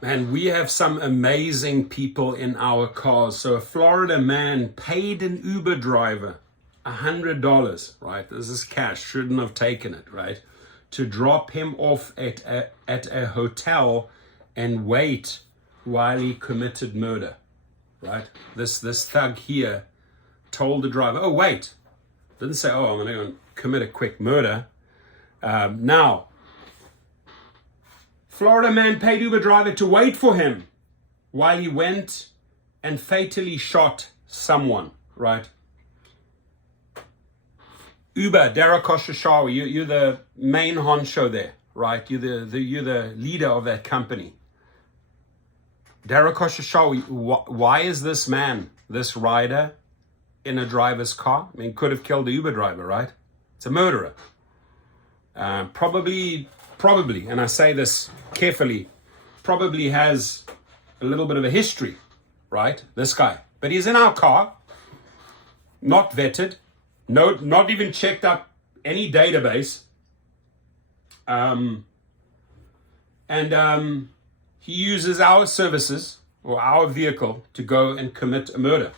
And we have some amazing people in our cars. So a Florida man paid an Uber driver $100, right? This is cash, shouldn't have taken it, right? To drop him off at a hotel and wait while he committed murder, right? This thug here told the driver, oh, wait. Didn't say, oh, I'm going to go and commit a quick murder. Now, Florida man paid Uber driver to wait for him while he went and fatally shot someone, right? Uber, Dara Khosrowshahi, you're the main honcho there, right? You're the leader of that company. Dara Khosrowshahi, why is this man, this rider, in a driver's car? I mean, could have killed the Uber driver, right? It's a murderer. Probably, and I say this carefully, probably has a little bit of a history, right? This guy. But he's in our car, not vetted, not even checked up any database. He uses our services or our vehicle to go and commit a murder.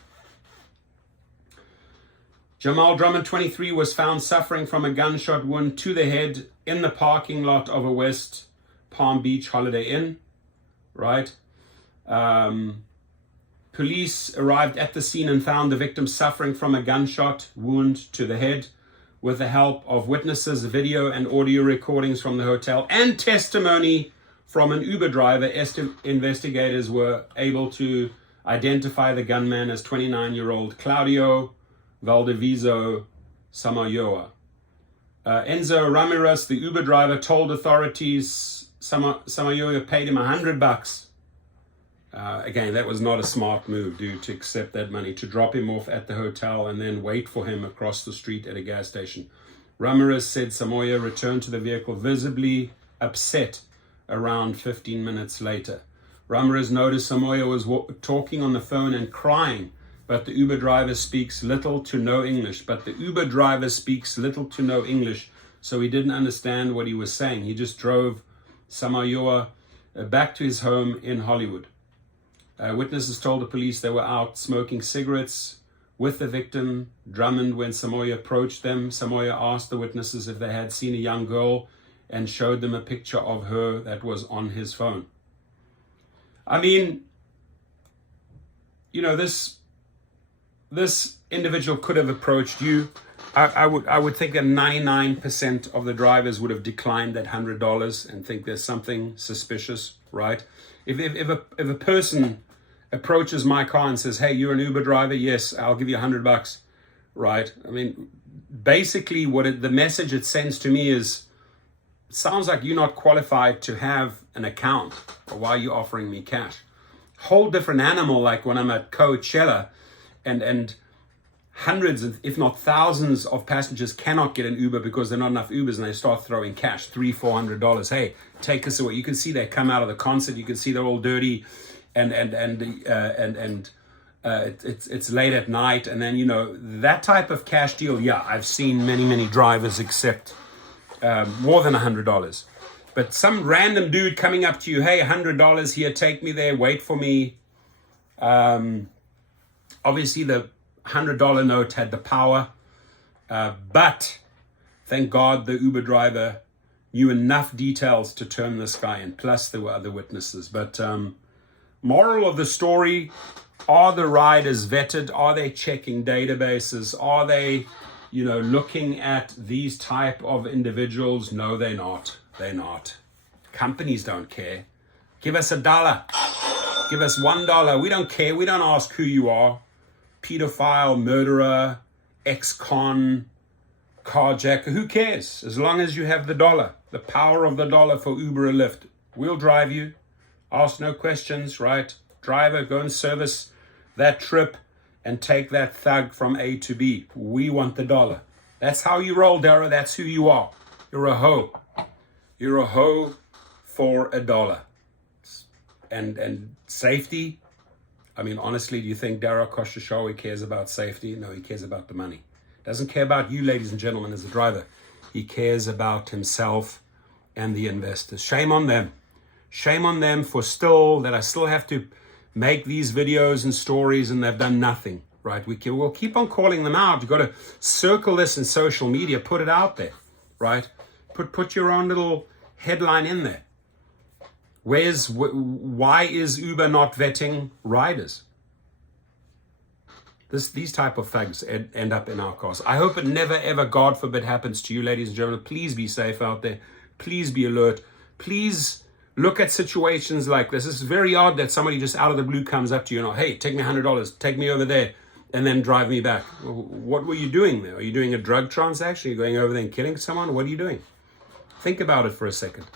Jamal Drummond, 23, was found suffering from a gunshot wound to the head in the parking lot of a West Palm Beach Holiday Inn, right? Police arrived at the scene and found the victim suffering from a gunshot wound to the head. With the help of witnesses, video and audio recordings from the hotel, and testimony from an Uber driver, investigators were able to identify the gunman as 29-year-old Claudio Valdeviso Samayoa. Enzo Ramirez, the Uber driver, told authorities Samayoa paid him $100. Again, that was not a smart move, dude, to accept that money, to drop him off at the hotel and then wait for him across the street at a gas station. Ramirez said Samayoa returned to the vehicle visibly upset around 15 minutes later. Ramirez noticed Samayoa was talking on the phone and crying, but the Uber driver speaks little to no English. So he didn't understand what he was saying. He just drove Samayoa back to his home in Hollywood. Witnesses told the police they were out smoking cigarettes with the victim, Drummond, when Samayoa approached them. Samayoa asked the witnesses if they had seen a young girl and showed them a picture of her that was on his phone. I mean, you know, this individual could have approached you. I would think that 99% of the drivers would have declined that $100 and think there's something suspicious, right? If a person approaches my car and says, hey, you're an Uber driver? Yes, I'll give you $100, right? I mean, basically the message it sends to me is, it sounds like you're not qualified to have an account, or why are you offering me cash? Whole different animal, like when I'm at Coachella and hundreds, if not thousands of passengers cannot get an Uber because there are not enough Ubers, and they start throwing cash, $300-$400. Hey, take us away. You can see they come out of the concert. You can see they're all dirty, and it's late at night, and then, you know, that type of cash deal. Yeah, I've seen many drivers accept more than $100. But some random dude coming up to you, hey, $100 here, take me there, wait for me. Obviously, the $100 note had the power, but thank God the Uber driver knew enough details to turn this guy in. Plus, there were other witnesses. But moral of the story: are the riders vetted? Are they checking databases? Are they, you know, looking at these type of individuals? No, they're not. They're not. Companies don't care. Give us $1. Give us $1. We don't care. We don't ask who you are. Pedophile, murderer, ex-con, carjacker, who cares? As long as you have the dollar, the power of the dollar for Uber or Lyft. We'll drive you. Ask no questions, right? Driver, go and service that trip and take that thug from A to B. We want the dollar. That's how you roll, Dara. That's who you are. You're a hoe. You're a hoe for $1. And safety, I mean, honestly, do you think Dara Khosrowshahi cares about safety? No, he cares about the money. Doesn't care about you, ladies and gentlemen, as a driver. He cares about himself and the investors. Shame on them. Shame on them for still, that I still have to make these videos and stories and they've done nothing, right? We'll keep on calling them out. You've got to circle this in social media, put it out there, right? Put your own little headline in there. Why is Uber not vetting riders? These type of thugs end up in our cars. I hope it never, ever, God forbid, happens to you, ladies and gentlemen. Please be safe out there. Please be alert. Please look at situations like this. It's very odd that somebody just out of the blue comes up to you and, hey, take me $100, take me over there, and then drive me back. What were you doing there? Are you doing a drug transaction? Are you going over there and killing someone? What are you doing? Think about it for a second.